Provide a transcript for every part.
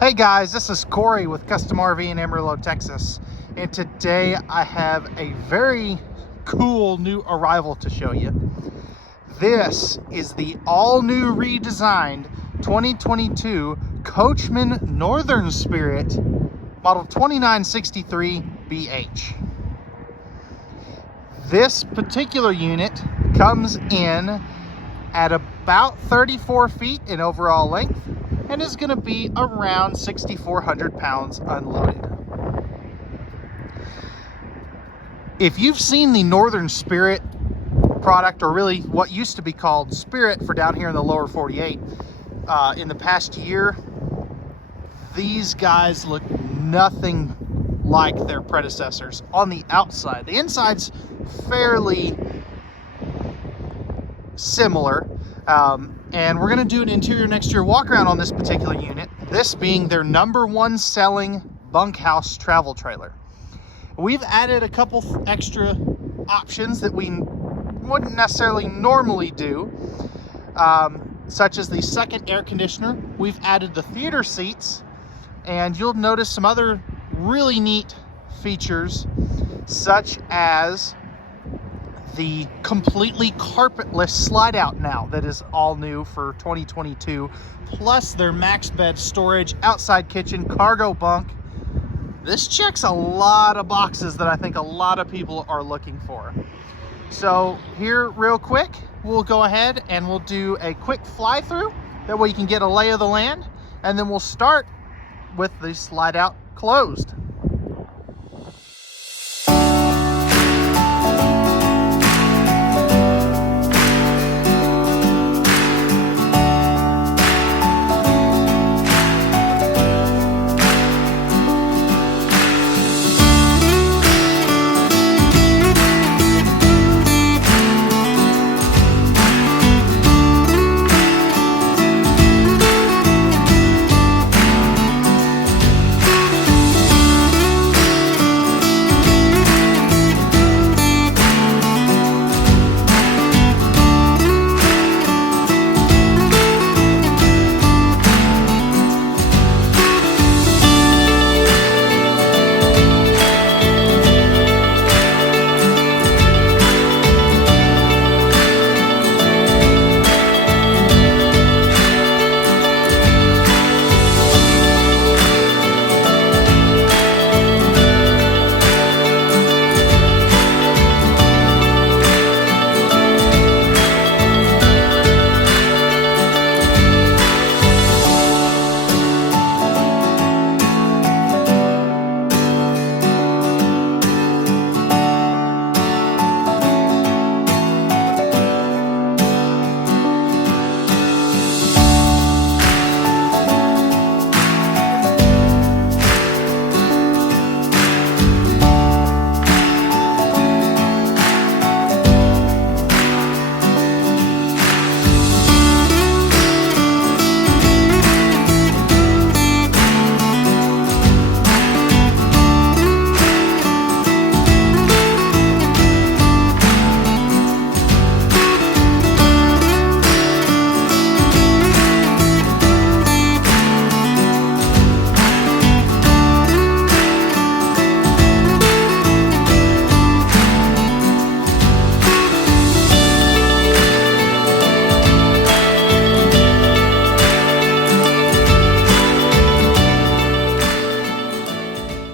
Hey guys, this is Corey with Custom RV in Amarillo, Texas, and today I have a very cool new arrival to show you. This is the all-new redesigned 2022 Coachmen Northern Spirit model 2963BH. This particular unit comes in at about 34 feet in overall length and is going to be around 6,400 pounds unloaded. If you've seen the Northern Spirit product, or really what used to be called Spirit for down here in the lower 48, in the past year, these guys look nothing like their predecessors on the outside. The inside's fairly similar, and we're going to do an interior and exterior walk around on this particular unit, this being their #1 selling bunkhouse travel trailer. We've added a couple extra options that we wouldn't necessarily normally do, such as the second air conditioner. We've added the theater seats, and you'll notice some other really neat features, such as the completely carpetless slide out now that is all new for 2022, plus their max bed storage, outside kitchen, cargo bunk. This checks a lot of boxes that I think a lot of people are looking for. So here, real quick, we'll go ahead and we'll do a quick fly through. That way you can get a lay of the land, and then we'll start with the slide out closed.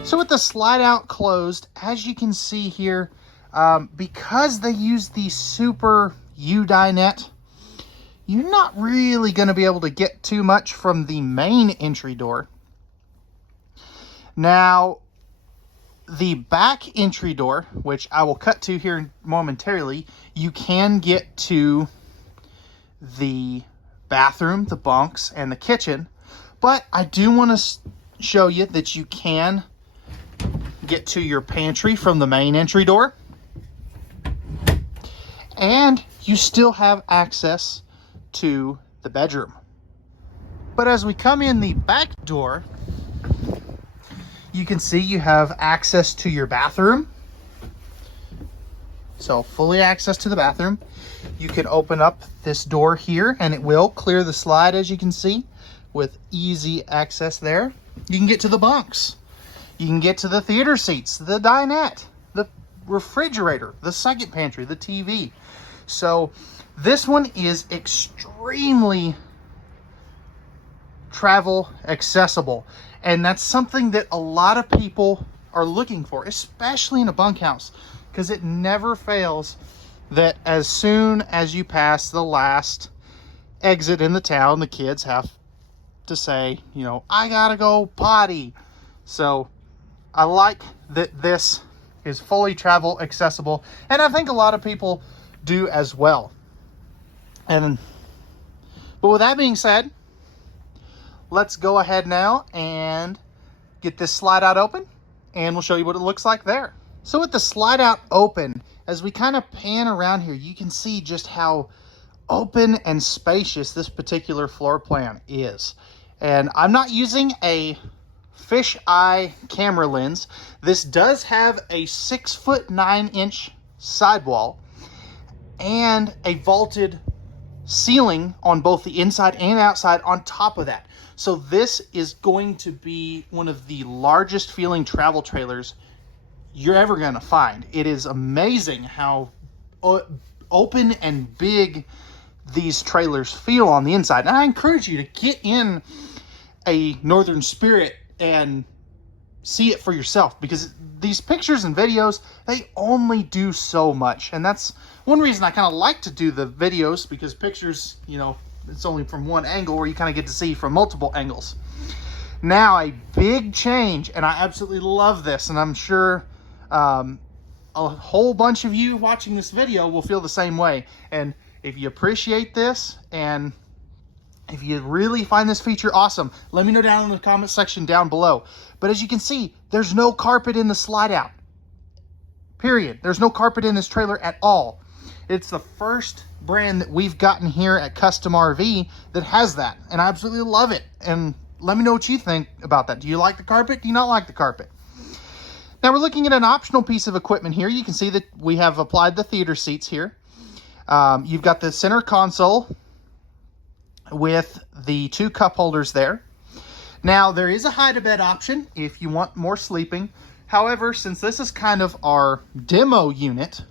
So with the slide out closed, as you can see here, because they use the super U-dinette, you're not really going to be able to get too much from the main entry door. Now, the back entry door, which I will cut to here momentarily, you can get to the bathroom, the bunks, and the kitchen. But I do want to show you that you can get to your pantry from the main entry door, and you still have access to the bedroom. But as we come in the back door, you can see you have access to your bathroom. So fully access to the bathroom. You can open up this door here and it will clear the slide, as you can see. with easy access there. You can get to the bunks. You can get to the theater seats, the dinette, the refrigerator, the second pantry, the TV. So this one is extremely travel accessible. And that's something that a lot of people are looking for, especially in a bunkhouse, because it never fails that as soon as you pass the last exit in the town, the kids have to say, you know, I gotta go potty. So I like that this is fully travel accessible, and I think a lot of people do as well. But with that being said, let's go ahead now and get this slide out open, and we'll show you what it looks like there. So with the slide out open, as we kind of pan around here, you can see just how open and spacious this particular floor plan is. And I'm not using a fisheye camera lens. This does have a 6'9" sidewall and a vaulted ceiling on both the inside and outside on top of that. So this is going to be one of the largest feeling travel trailers you're ever going to find. It is amazing how open and big these trailers feel on the inside. And I encourage you to get in a Northern Spirit and see it for yourself, because these pictures and videos, they only do so much. And that's one reason I kind of like to do the videos, because pictures, you know, it's only from one angle, where you kind of get to see from multiple angles. Now, a big change, and I absolutely love this, and I'm sure a whole bunch of you watching this video will feel the same way. And if you appreciate this, and if you really find this feature awesome, let me know down in the comment section down below. But as you can see, there's no carpet in the slide out. Period. There's no carpet in this trailer at all. It's the first brand that we've gotten here at Custom RV that has that, and I absolutely love it. And let me know what you think about that. Do you like the carpet? Do you not like the carpet? Now we're looking at an optional piece of equipment here. You can see that we have applied the theater seats here. You've got the center console with the 2 cup holders there. Now there is a hide-a-bed option if you want more sleeping. However, since this is kind of our demo unit,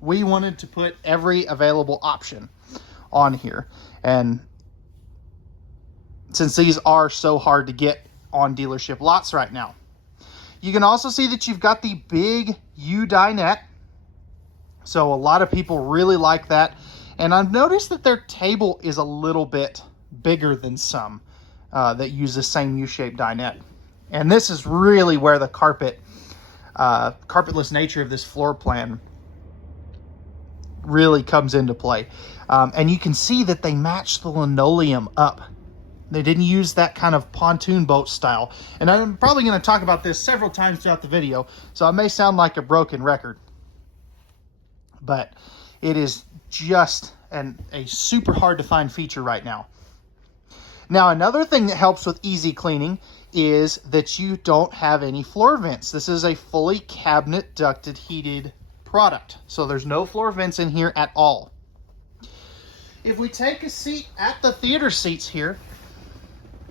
we wanted to put every available option on here. And since these are so hard to get on dealership lots right now. You can also see that you've got the big U dinette. So a lot of people really like that. And I've noticed that their table is a little bit bigger than some that use the same U-shaped dinette. And this is really where the carpetless nature of this floor plan really comes into play. And you can see that they match the linoleum up. They didn't use that kind of pontoon boat style. And I'm probably going to talk about this several times throughout the video, so I may sound like a broken record. But it is just a super hard to find feature right now. Now, another thing that helps with easy cleaning is that you don't have any floor vents. This is a fully cabinet ducted heated product. So there's no floor vents in here at all. If we take a seat at the theater seats here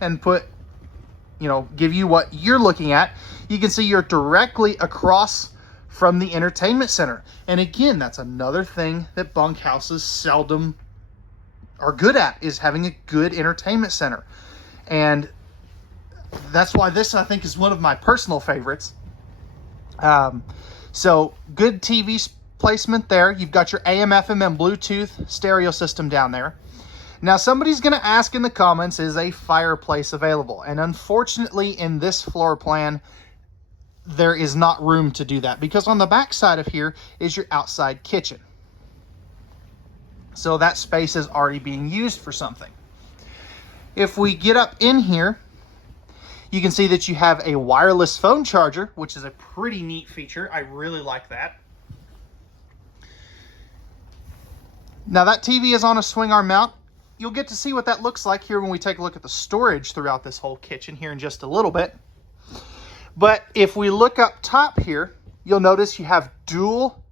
and give you what you're looking at, you can see you're directly across from the entertainment center. And again, that's another thing that bunkhouses seldom are good at, is having a good entertainment center. And that's why this, I think, is one of my personal favorites. So good TV placement there. You've got your AM, FM, and Bluetooth stereo system down there. Now, somebody's going to ask in the comments, is a fireplace available? And unfortunately, in this floor plan, there is not room to do that, because on the back side of here is your outside kitchen. So that space is already being used for something. If we get up in here, you can see that you have a wireless phone charger, which is a pretty neat feature. I really like that. Now that TV is on a swing arm mount. You'll get to see what that looks like here when we take a look at the storage throughout this whole kitchen here in just a little bit. But if we look up top here, you'll notice you have dual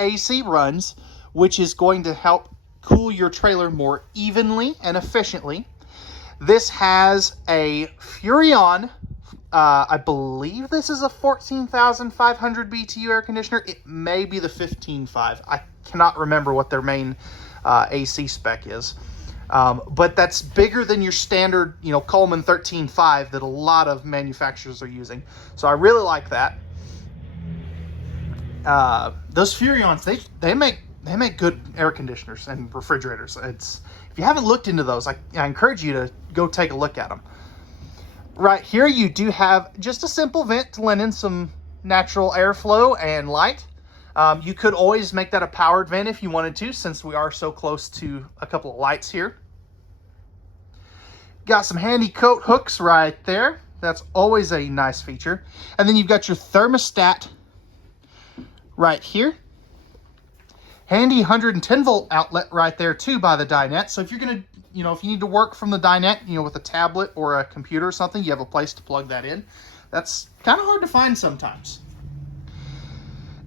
AC runs, which is going to help cool your trailer more evenly and efficiently. This has a Furrion. I believe this is a 14,500 BTU air conditioner. It may be the 15.5. I cannot remember what their main AC spec is. But that's bigger than your standard, Coleman 13.5 that a lot of manufacturers are using. So I really like that. Those Furrions, they make good air conditioners and refrigerators. If you haven't looked into those, I encourage you to go take a look at them. Right here, you do have just a simple vent to let in some natural airflow and light. You could always make that a powered vent if you wanted to, since we are so close to a couple of lights here. Got some handy coat hooks right there. That's always a nice feature. And then you've got your thermostat right here. Handy 110 volt outlet right there too by the dinette. So if you're going to, if you need to work from the dinette, with a tablet or a computer or something, you have a place to plug that in. That's kind of hard to find sometimes.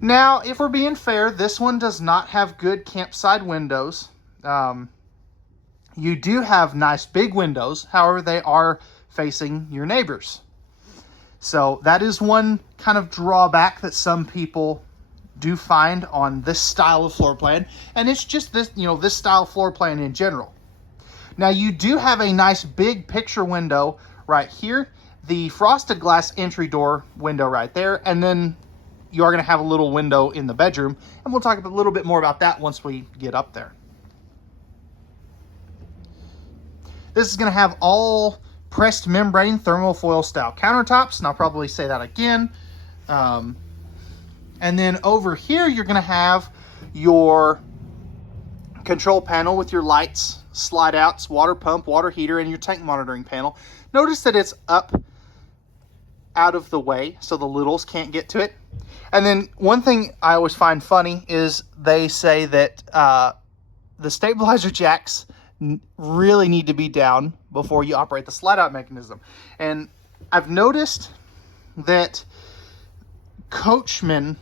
Now, if we're being fair, this one does not have good campsite windows. You do have nice big windows. However, they are facing your neighbors. So that is one kind of drawback that some people do find on this style of floor plan. And it's just this, this style of floor plan in general. Now, you do have a nice big picture window right here. The frosted glass entry door window right there. And then you are going to have a little window in the bedroom. And we'll talk a little bit more about that once we get up there. This is going to have all pressed membrane thermal foil style countertops. And I'll probably say that again. And then over here, you're going to have your control panel with your lights, slide outs, water pump, water heater, and your tank monitoring panel. Notice that it's up out of the way so the littles can't get to it. And then one thing I always find funny is they say that the stabilizer jacks really need to be down before you operate the slide out mechanism. And I've noticed that Coachmen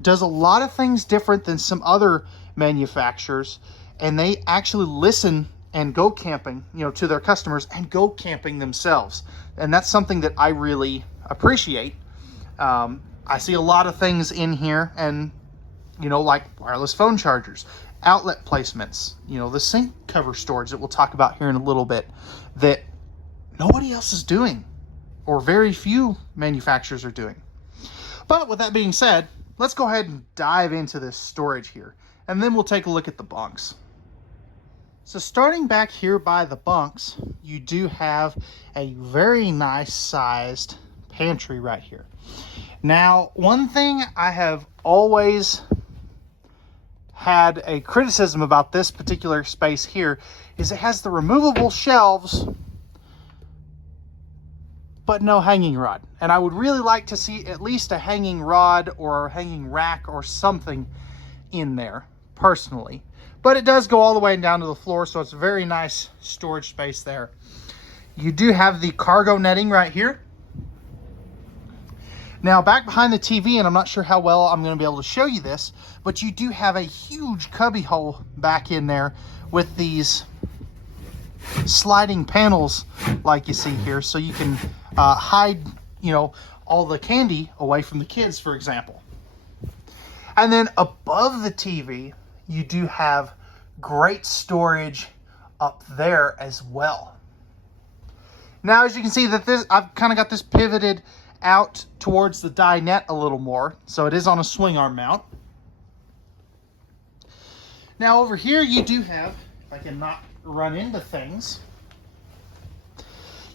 does a lot of things different than some other manufacturers, and they actually listen and go camping, to their customers and go camping themselves. And that's something that I really appreciate. I see a lot of things in here, and, like wireless phone chargers, outlet placements, the sink cover storage that we'll talk about here in a little bit, that nobody else is doing, or very few manufacturers are doing. But with that being said, let's go ahead and dive into this storage here, and then we'll take a look at the bunks. So starting back here by the bunks, you do have a very nice sized pantry right here. Now, one thing I have always had a criticism about this particular space here is it has the removable shelves, but no hanging rod. And I would really like to see at least a hanging rod or a hanging rack or something in there, personally. But it does go all the way down to the floor, so it's a very nice storage space there. You do have the cargo netting right here. Now, back behind the TV, and I'm not sure how well I'm going to be able to show you this, but you do have a huge cubby hole back in there with these sliding panels like you see here, so you can hide, all the candy away from the kids, for example. And then above the TV, you do have great storage up there as well. Now, as you can see, I've kind of got this pivoted out towards the dinette a little more, so it is on a swing arm mount. Now over here you do have, if I can not run into things,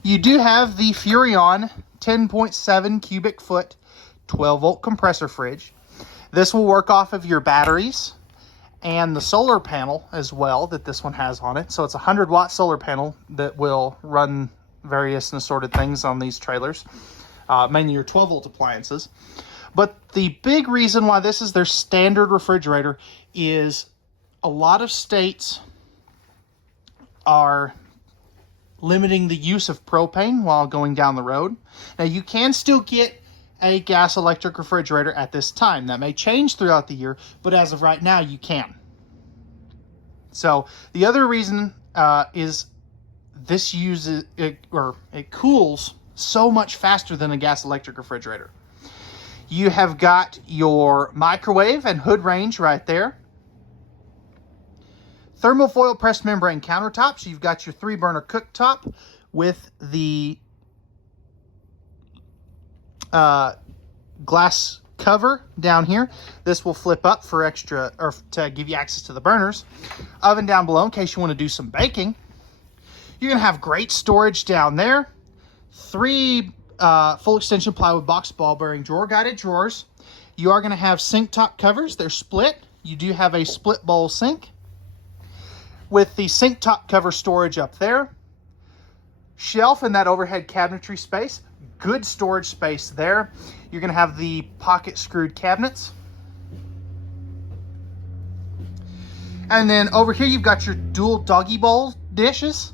you do have the Furrion 10.7 cubic foot 12 volt compressor fridge. This will work off of your batteries and the solar panel as well that this one has on it. So it's a 100 watt solar panel that will run various and assorted things on these trailers, mainly your 12 volt appliances. But the big reason why this is their standard refrigerator is a lot of states are limiting the use of propane while going down the road. Now, you can still get a gas electric refrigerator at this time. That may change throughout the year, but as of right now, you can. So the other reason is this uses it, or it cools so much faster than a gas electric refrigerator. You have got your microwave and hood range right there. Thermofoil pressed membrane countertops. You've got your 3-burner cooktop with the glass cover down here. This will flip up for extra, or to give you access to the burners. Oven down below in case you want to do some baking. You're going to have great storage down there. 3 full extension plywood box ball bearing drawer guided drawers. You are going to have sink top covers. They're split. You do have a split bowl sink with the sink top cover storage up there. Shelf in that overhead cabinetry space. Good storage space there. You're going to have the pocket screwed cabinets. And then over here you've got your dual doggy bowl dishes.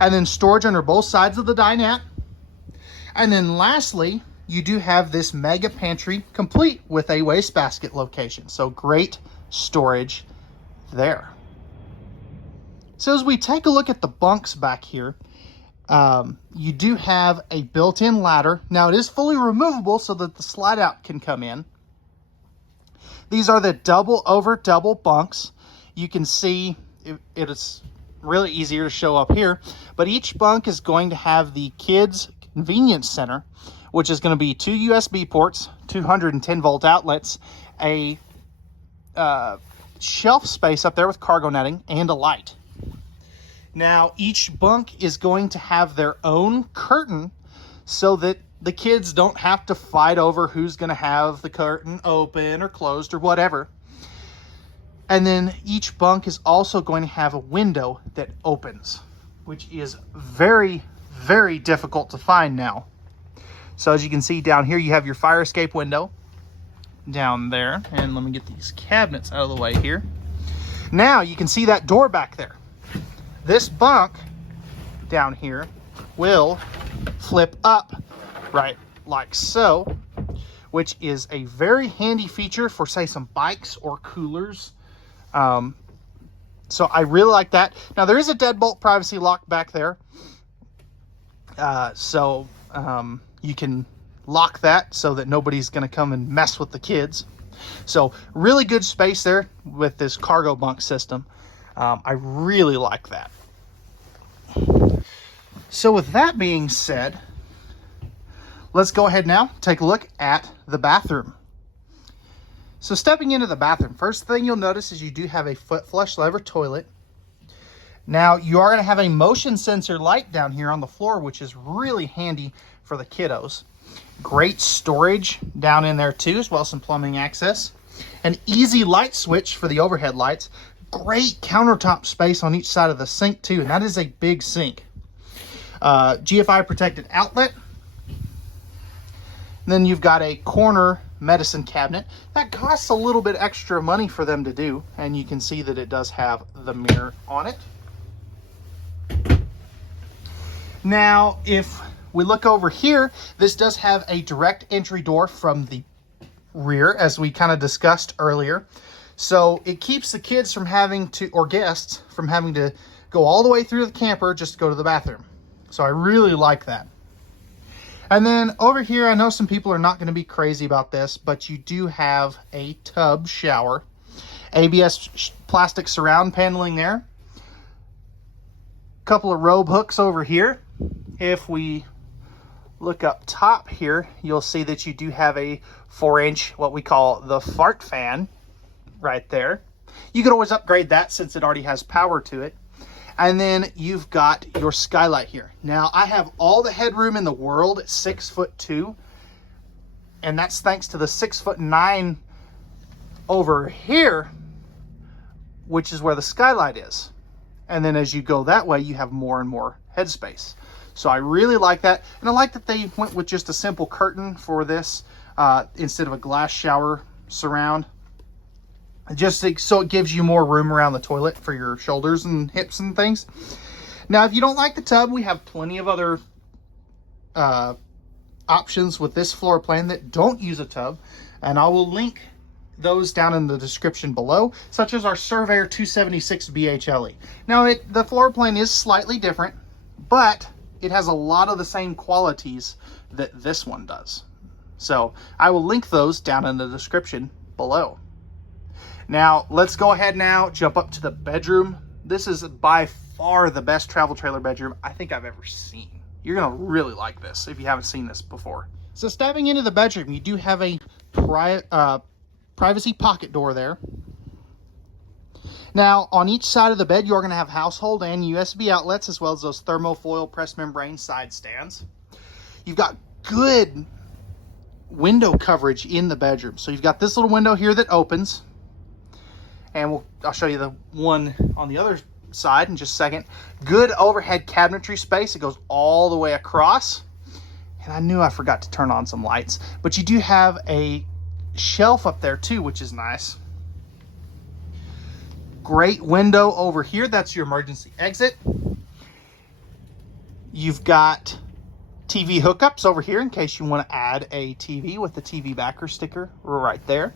And then storage under both sides of the dinette. And then lastly, you do have this mega pantry complete with a wastebasket location. So great storage there. So as we take a look at the bunks back here, you do have a built-in ladder. Now it is fully removable so that the slide out can come in. These are the double over double bunks. You can see it is really easier to show up here, but each bunk is going to have the kids convenience center, which is going to be 2 USB ports, 210 volt outlets, a shelf space up there with cargo netting, and a light. Now, each bunk is going to have their own curtain so that the kids don't have to fight over who's going to have the curtain open or closed or whatever. And then each bunk is also going to have a window that opens, which is very, very difficult to find now. So as you can see down here, you have your fire escape window down there. And let me get these cabinets out of the way here. Now you can see that door back there. This bunk down here will flip up right like so, which is a very handy feature for, say, some bikes or coolers. So I really like that. Now there is a deadbolt privacy lock back there. You can lock that so that nobody's going to come and mess with the kids. So really good space there with this cargo bunk system. I really like that. So with that being said, let's go ahead now, take a look at the bathroom. So stepping into the bathroom, first thing you'll notice is you do have a foot flush lever toilet. Now you are going to have a motion sensor light down here on the floor, which is really handy for the kiddos. Great storage down in there too, as well as some plumbing access. An easy light switch for the overhead lights. Great countertop space on each side of the sink too, and that is a big sink. GFI protected outlet. And then you've got a corner medicine cabinet. That costs a little bit extra money for them to do, and you can see that it does have the mirror on it. Now, if we look over here, this does have a direct entry door from the rear, as we kind of discussed earlier. So it keeps the kids from having to, or guests, from having to go all the way through the camper just to go to the bathroom. So I really like that. And then over here, I know some people are not going to be crazy about this, but you do have a tub shower. ABS plastic surround paneling there. Couple of robe hooks over here. If we look up top here, you'll see that you do have a 4-inch, what we call the fart fan right there. You can always upgrade that since it already has power to it. And then you've got your skylight here. Now, I have all the headroom in the world at 6'2", and that's thanks to the 6'9" over here, which is where the skylight is. And then as you go that way, you have more and more headspace. So I really like that. And I like that they went with just a simple curtain for this instead of a glass shower surround. Just so it gives you more room around the toilet for your shoulders and hips and things. Now, if you don't like the tub, we have plenty of other options with this floor plan that don't use a tub. And I will link those down in the description below, such as our Surveyor 2963BH. Now, the floor plan is slightly different. but it has a lot of the same qualities that this one does. So I will link those down in the description below. Now let's go ahead now, jump up to the bedroom. This is by far the best travel trailer bedroom I think I've ever seen. You're gonna really like this if you haven't seen this before. So stepping into the bedroom, you do have a privacy pocket door there. Now, on each side of the bed, you're going to have household and USB outlets, as well as those thermofoil press membrane side stands. You've got good window coverage in the bedroom. So you've got this little window here that opens, and I'll show you the one on the other side in just a second. Good overhead cabinetry space. It goes all the way across. And I knew I forgot to turn on some lights, but you do have a shelf up there too, which is nice. Great window over here. That's your emergency exit. You've got TV hookups over here in case you want to add a TV with the TV backer sticker right there.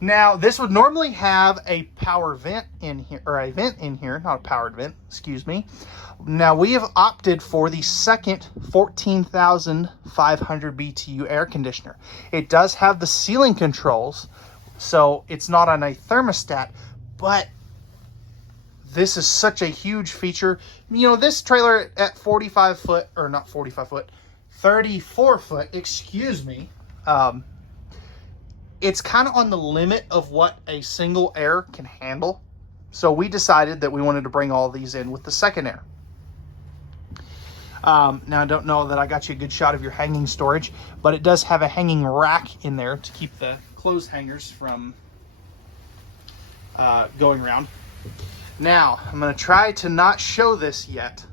Now, this would normally have a power vent in here, or a vent in here, not a powered vent, excuse me. Now, we have opted for the second 14,500 BTU air conditioner. It does have the ceiling controls, so it's not on a thermostat, but this is such a huge feature. You know, this trailer at 45 foot, or not 45 foot, 34 foot, excuse me, it's kind of on the limit of what a single air can handle. So we decided that we wanted to bring all these in with the second air. Now, I don't know that I got you a good shot of your hanging storage, but it does have a hanging rack in there to keep the clothes hangers from going around. Now, I'm going to try to not show this yet,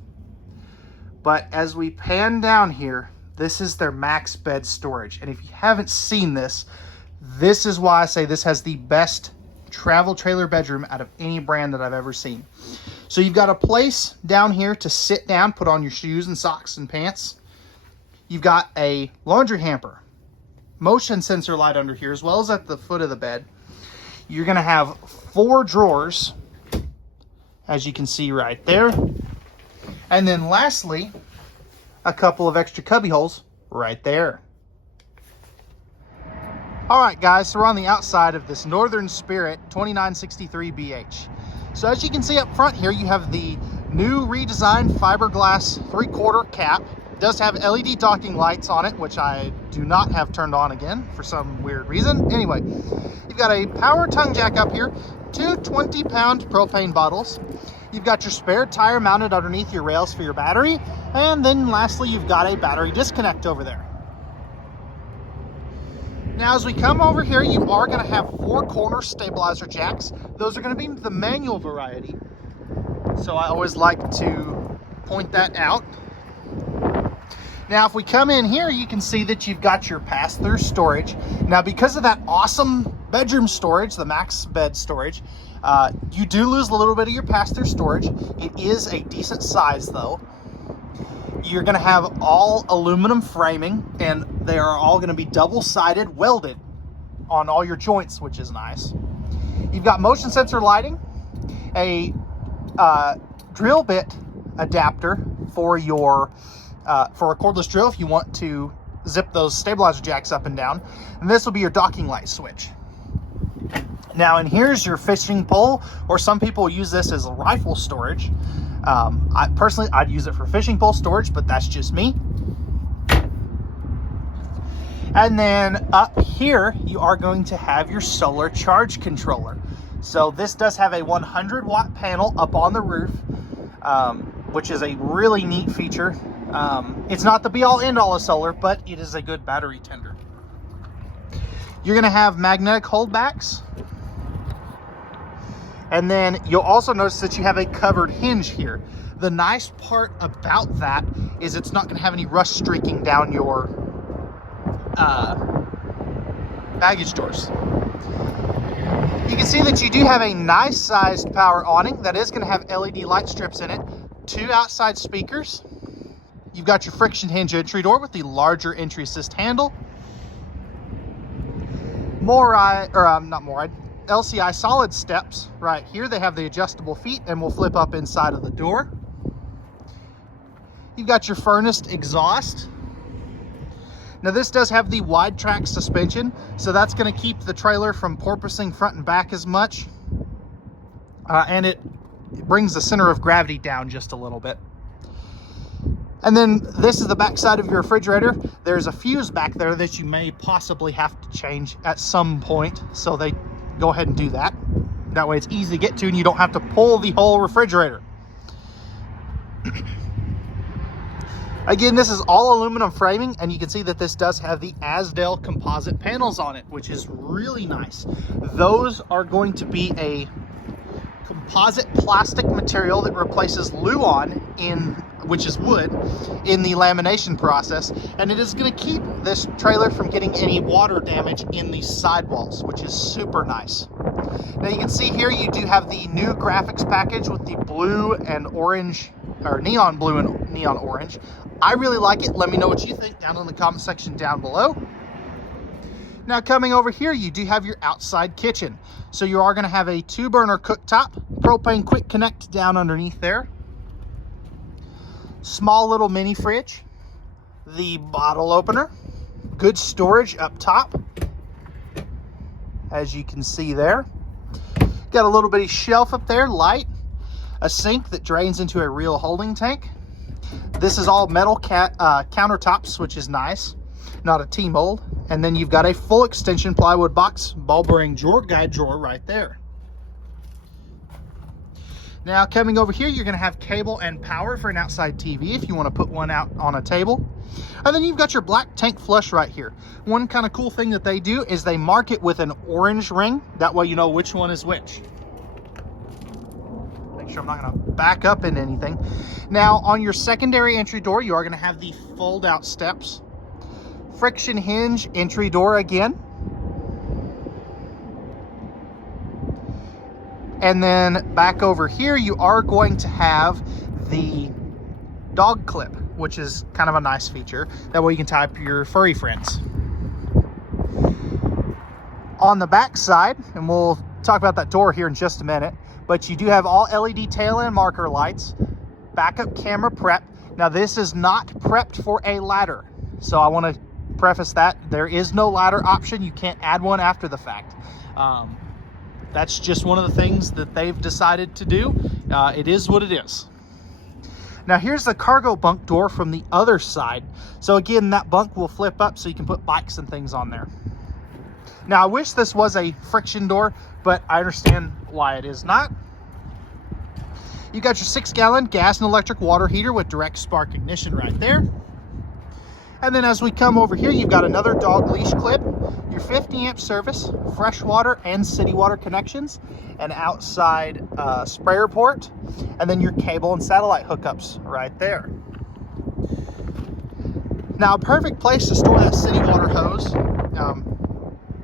but as we pan down here, this is their max bed storage. And if you haven't seen this, this is why I say this has the best travel trailer bedroom out of any brand that I've ever seen. So you've got a place down here to sit down, put on your shoes and socks and pants. You've got a laundry hamper, motion sensor light under here, as well as at the foot of the bed. You're going to have 4 drawers, as you can see right there. And then lastly, a couple of extra cubby holes right there. All right, guys, so we're on the outside of this Northern Spirit 2963BH. So as you can see up front here, you have the new redesigned fiberglass 3/4 cap. It does have LED docking lights on it, which I do not have turned on again for some weird reason. Anyway, you've got a power tongue jack up here, 2 20-pound propane bottles. You've got your spare tire mounted underneath your rails for your battery. And then lastly, you've got a battery disconnect over there. Now, as we come over here, you are going to have 4 corner stabilizer jacks. Those are going to be the manual variety. So I always like to point that out. Now, if we come in here, you can see that you've got your pass-through storage. Now, because of that awesome bedroom storage, the max bed storage, you do lose a little bit of your pass-through storage. It is a decent size, though. You're going to have all aluminum framing, and they are all going to be double-sided welded on all your joints, which is nice. You've got motion sensor lighting, a drill bit adapter for your for a cordless drill if you want to zip those stabilizer jacks up and down, and this will be your docking light switch. Now, and here's your fishing pole, or some people use this as a rifle storage. I'd use it for fishing pole storage, but that's just me. And then up here, you are going to have your solar charge controller. So this does have a 100-watt panel up on the roof, which is a really neat feature. It's not the be-all end-all of solar, but it is a good battery tender. You're going to have magnetic holdbacks. And then you'll also notice that you have a covered hinge here. The nice part about that is it's not going to have any rust streaking down your baggage doors. You can see that you do have a nice sized power awning that is going to have LED light strips in it, 2 outside speakers. You've got your friction hinge entry door with the larger entry assist handle. LCI solid steps right here. They have the adjustable feet and will flip up inside of the door. You've got your furnace exhaust. Now this does have the wide track suspension, so that's going to keep the trailer from porpoising front and back as much. And it brings the center of gravity down just a little bit. And then this is the back side of your refrigerator. There's a fuse back there that you may possibly have to change at some point, so they go ahead and do that. That way it's easy to get to and you don't have to pull the whole refrigerator. Again, this is all aluminum framing, and you can see that this does have the Azdel composite panels on it, which is really nice. Those are going to be a composite plastic material that replaces Luan, which is wood, in the lamination process, and it is going to keep this trailer from getting any water damage in the sidewalls, which is super nice. Now you can see here you do have the new graphics package with the blue and orange, or neon blue and neon orange. I really like it. Let me know what you think down in the comment section down below. Now coming over here, you do have your outside kitchen. So you are going to have a 2-burner cooktop, propane quick connect down underneath there, small little mini fridge, the bottle opener, good storage up top, as you can see there. Got a little bitty shelf up there, light, a sink that drains into a real holding tank. This is all metal countertops, which is nice, not a T-mold. And then you've got a full extension plywood box, ball bearing drawer, guide drawer right there. Now coming over here, you're going to have cable and power for an outside TV if you want to put one out on a table. And then you've got your black tank flush right here. One kind of cool thing that they do is they mark it with an orange ring. That way you know which one is which. Make sure I'm not going to back up into anything. Now on your secondary entry door, you are going to have the fold out steps. Friction hinge entry door again. And then back over here, you are going to have the dog clip, which is kind of a nice feature. That way you can tie up your furry friends. On the back side, and we'll talk about that door here in just a minute, but you do have all LED tail end marker lights, backup camera prep. Now this is not prepped for a ladder. So I want to preface that. There is no ladder option. You can't add one after the fact. That's just one of the things that they've decided to do. It is what it is. Now here's the cargo bunk door from the other side. So again, that bunk will flip up so you can put bikes and things on there. Now I wish this was a friction door, but I understand why it is not. You got your 6-gallon gas and electric water heater with direct spark ignition right there. And then as we come over here, you've got another dog leash clip, your 50-amp service, freshwater and city water connections, an outside sprayer port, and then your cable and satellite hookups right there. Now, a perfect place to store that city water hose,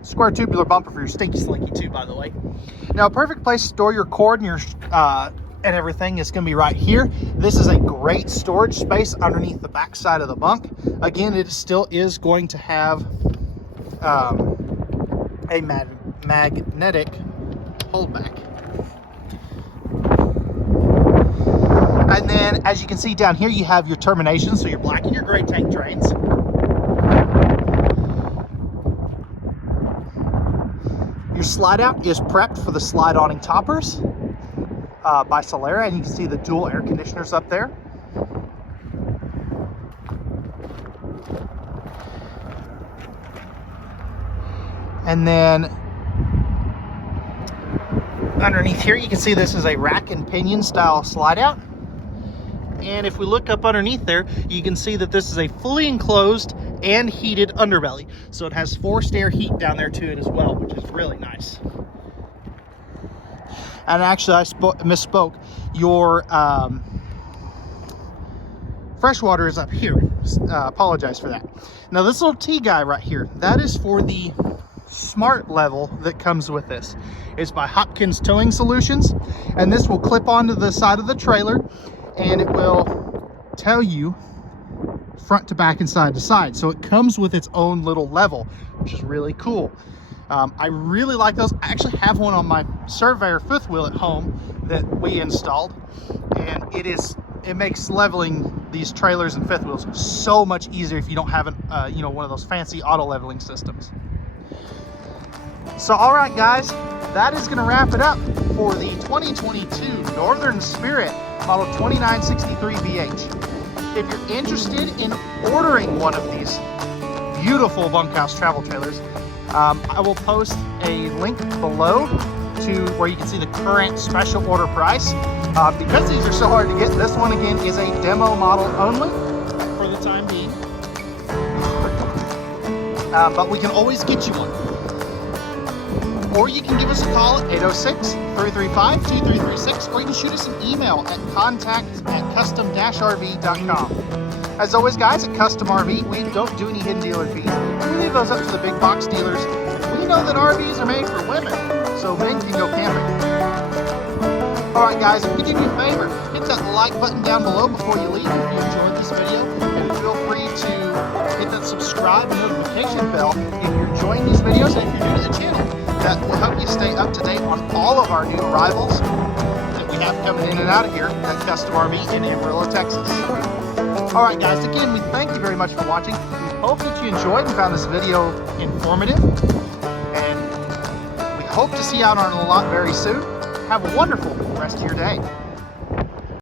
square tubular bumper for your stinky slinky too, by the way. Now, a perfect place to store your cord and your and everything is going to be right here. This is a great storage space underneath the back side of the bunk. Again, it still is going to have a magnetic holdback. And then as you can see down here, you have your termination, so your black and your gray tank drains. Your slide out is prepped for the slide awning toppers by Solera, and you can see the dual air conditioners up there. And then underneath here, you can see this is a rack and pinion style slide out. And if we look up underneath there, you can see that this is a fully enclosed and heated underbelly. So it has forced air heat down there to it as well, which is really nice. And actually, I misspoke. Your freshwater is up here. Apologize for that. Now this little T guy right here, that is for the smart level that comes with this. It's by Hopkins Towing Solutions, and this will clip onto the side of the trailer, and it will tell you front to back and side to side. So it comes with its own little level, which is really cool. I really like those. I actually have one on my Surveyor fifth wheel at home that we installed, and it makes leveling these trailers and fifth wheels so much easier if you don't have you know, one of those fancy auto leveling systems. So all right guys, that is going to wrap it up for the 2022 Northern Spirit model 2963BH. If you're interested in ordering one of these beautiful bunkhouse travel trailers, I will post a link below to where you can see the current special order price. Because these are so hard to get, this one again is a demo model only for the time being. But we can always get you one. Or you can give us a call at 806-335-2336, or you can shoot us an email at contact@custom-rv.com. As always guys, at Custom RV, we don't do any hidden dealer fees. We leave those up to the big box dealers. We know that RVs are made for women, so men can go camping. Alright guys, if you do me a favor, hit that like button down below before you leave if you enjoyed this video, and feel free to hit that subscribe and notification bell if you're enjoying these videos and if you're new to the channel. That will help you stay up to date on all of our new arrivals that we have coming in and out of here at Custom RV in Amarillo, Texas. Alright guys, again, we thank you very much for watching. We hope that you enjoyed and found this video informative, and we hope to see you out on a lot very soon. Have a wonderful rest of your day.